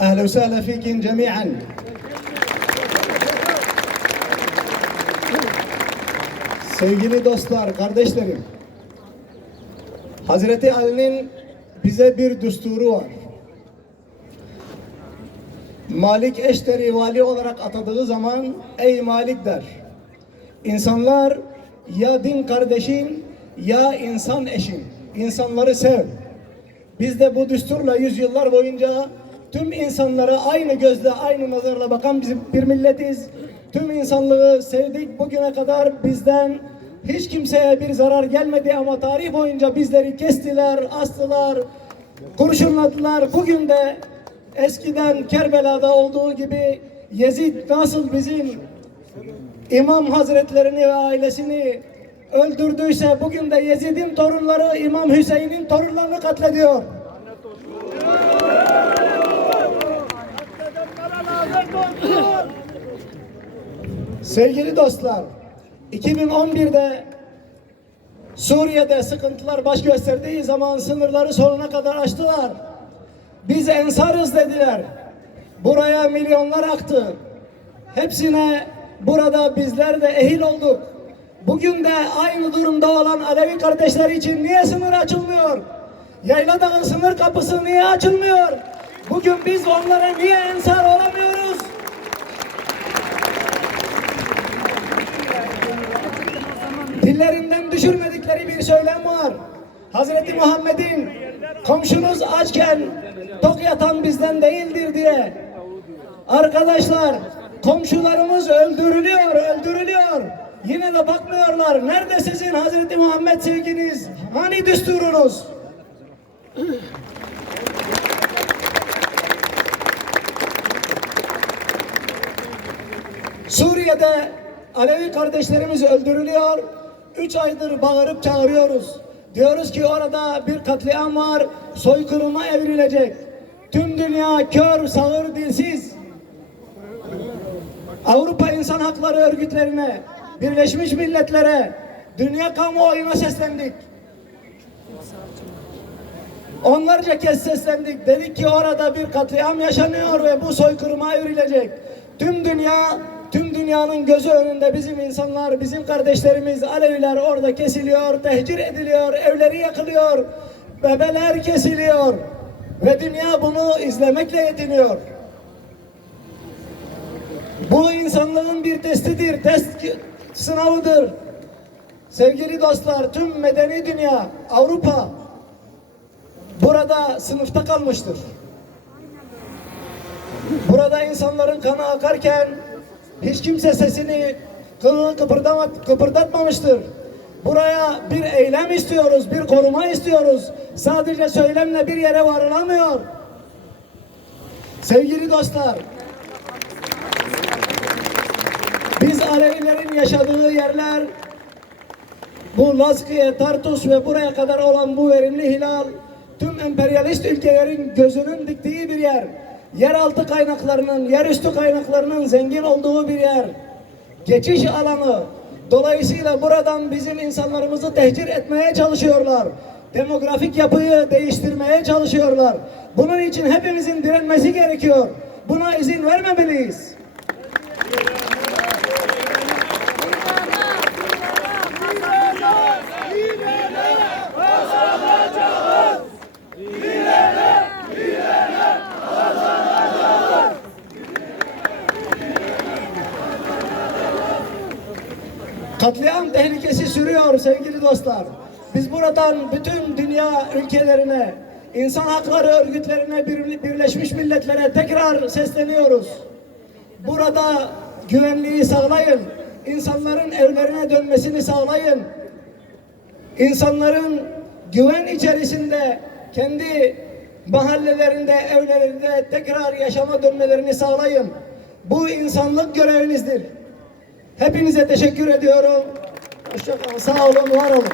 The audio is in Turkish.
أهلا وسهلا فيكم جميعا Sevgili dostlar, kardeşlerim. Hazreti Ali'nin bize bir düsturu var. Malik Eşteri vali olarak atadığı zaman ey Malik der. İnsanlar ya din kardeşin ya insan eşin. İnsanları sev. Biz de bu düsturla yüzyıllar boyunca tüm insanlara aynı gözle, aynı nazarla bakan bizim bir milletiz. Tüm insanlığı sevdik. Bugüne kadar bizden hiç kimseye bir zarar gelmedi ama tarih boyunca bizleri kestiler, astılar, kurşunladılar. Bugün de eskiden Kerbela'da olduğu gibi Yezid nasıl bizim İmam Hazretlerini ve ailesini öldürdüyse bugün de Yezid'in torunları İmam Hüseyin'in torunlarını katlediyor. Sevgili dostlar, 2011'de Suriye'de sıkıntılar baş gösterdiği zaman sınırları sonuna kadar açtılar. Biz ensarız dediler. Buraya milyonlar aktı. Hepsine burada bizler de ehil olduk. Bugün de aynı durumda olan Alevi kardeşler için niye sınır açılmıyor? Yayladağ'ın sınır kapısı niye açılmıyor? Bugün biz onlara niye ensar olamıyoruz? Dillerinden düşürmedikleri bir söylem var. Hazreti Muhammed'in komşunuz açken tok yatan bizden değildir diye. Arkadaşlar komşularımız öldürülüyor, öldürülüyor. Yine de bakmıyorlar. Nerede sizin Hazreti Muhammed sevginiz? Hani düsturunuz? Suriye'de Alevi kardeşlerimiz öldürülüyor. Üç aydır bağırıp çağırıyoruz. Diyoruz ki orada bir katliam var, soykırıma evrilecek. Tüm dünya kör, sağır, dilsiz. Avrupa İnsan Hakları örgütlerine, Birleşmiş Milletler'e, dünya kamuoyuna seslendik. Onlarca kez seslendik. Dedik ki orada bir katliam yaşanıyor ve bu soykırıma evrilecek. Tüm dünya, dünyanın gözü önünde bizim insanlar, bizim kardeşlerimiz, Aleviler orada kesiliyor, tehcir ediliyor, evleri yakılıyor, bebeler kesiliyor. Ve dünya bunu izlemekle yetiniyor. Bu insanlığın bir testidir, test sınavıdır. Sevgili dostlar, tüm medeni dünya, Avrupa burada sınıfta kalmıştır. Burada insanların kanı akarken hiç kimse sesini kılını kıpırdatmamıştır. Buraya bir eylem istiyoruz, bir koruma istiyoruz. Sadece söylemle bir yere varılamıyor. Sevgili dostlar, biz Alevilerin yaşadığı yerler bu Lazkiye, Tartus ve buraya kadar olan bu verimli hilal tüm emperyalist ülkelerin gözünün diktiği bir yer. Yeraltı kaynaklarının, yerüstü kaynaklarının zengin olduğu bir yer. Geçiş alanı. Dolayısıyla buradan bizim insanlarımızı tehcir etmeye çalışıyorlar. Demografik yapıyı değiştirmeye çalışıyorlar. Bunun için hepimizin direnmesi gerekiyor. Buna izin vermemeliyiz. Katliam tehlikesi sürüyor sevgili dostlar. Biz buradan bütün dünya ülkelerine, insan hakları örgütlerine, Bir- Birleşmiş Milletler'e tekrar sesleniyoruz. Burada güvenliği sağlayın. İnsanların evlerine dönmesini sağlayın. İnsanların güven içerisinde kendi mahallelerinde, evlerinde tekrar yaşama dönmelerini sağlayın. Bu insanlık görevinizdir. Hepinize teşekkür ediyorum. Hoşçakalın. Sağ olun, var olun.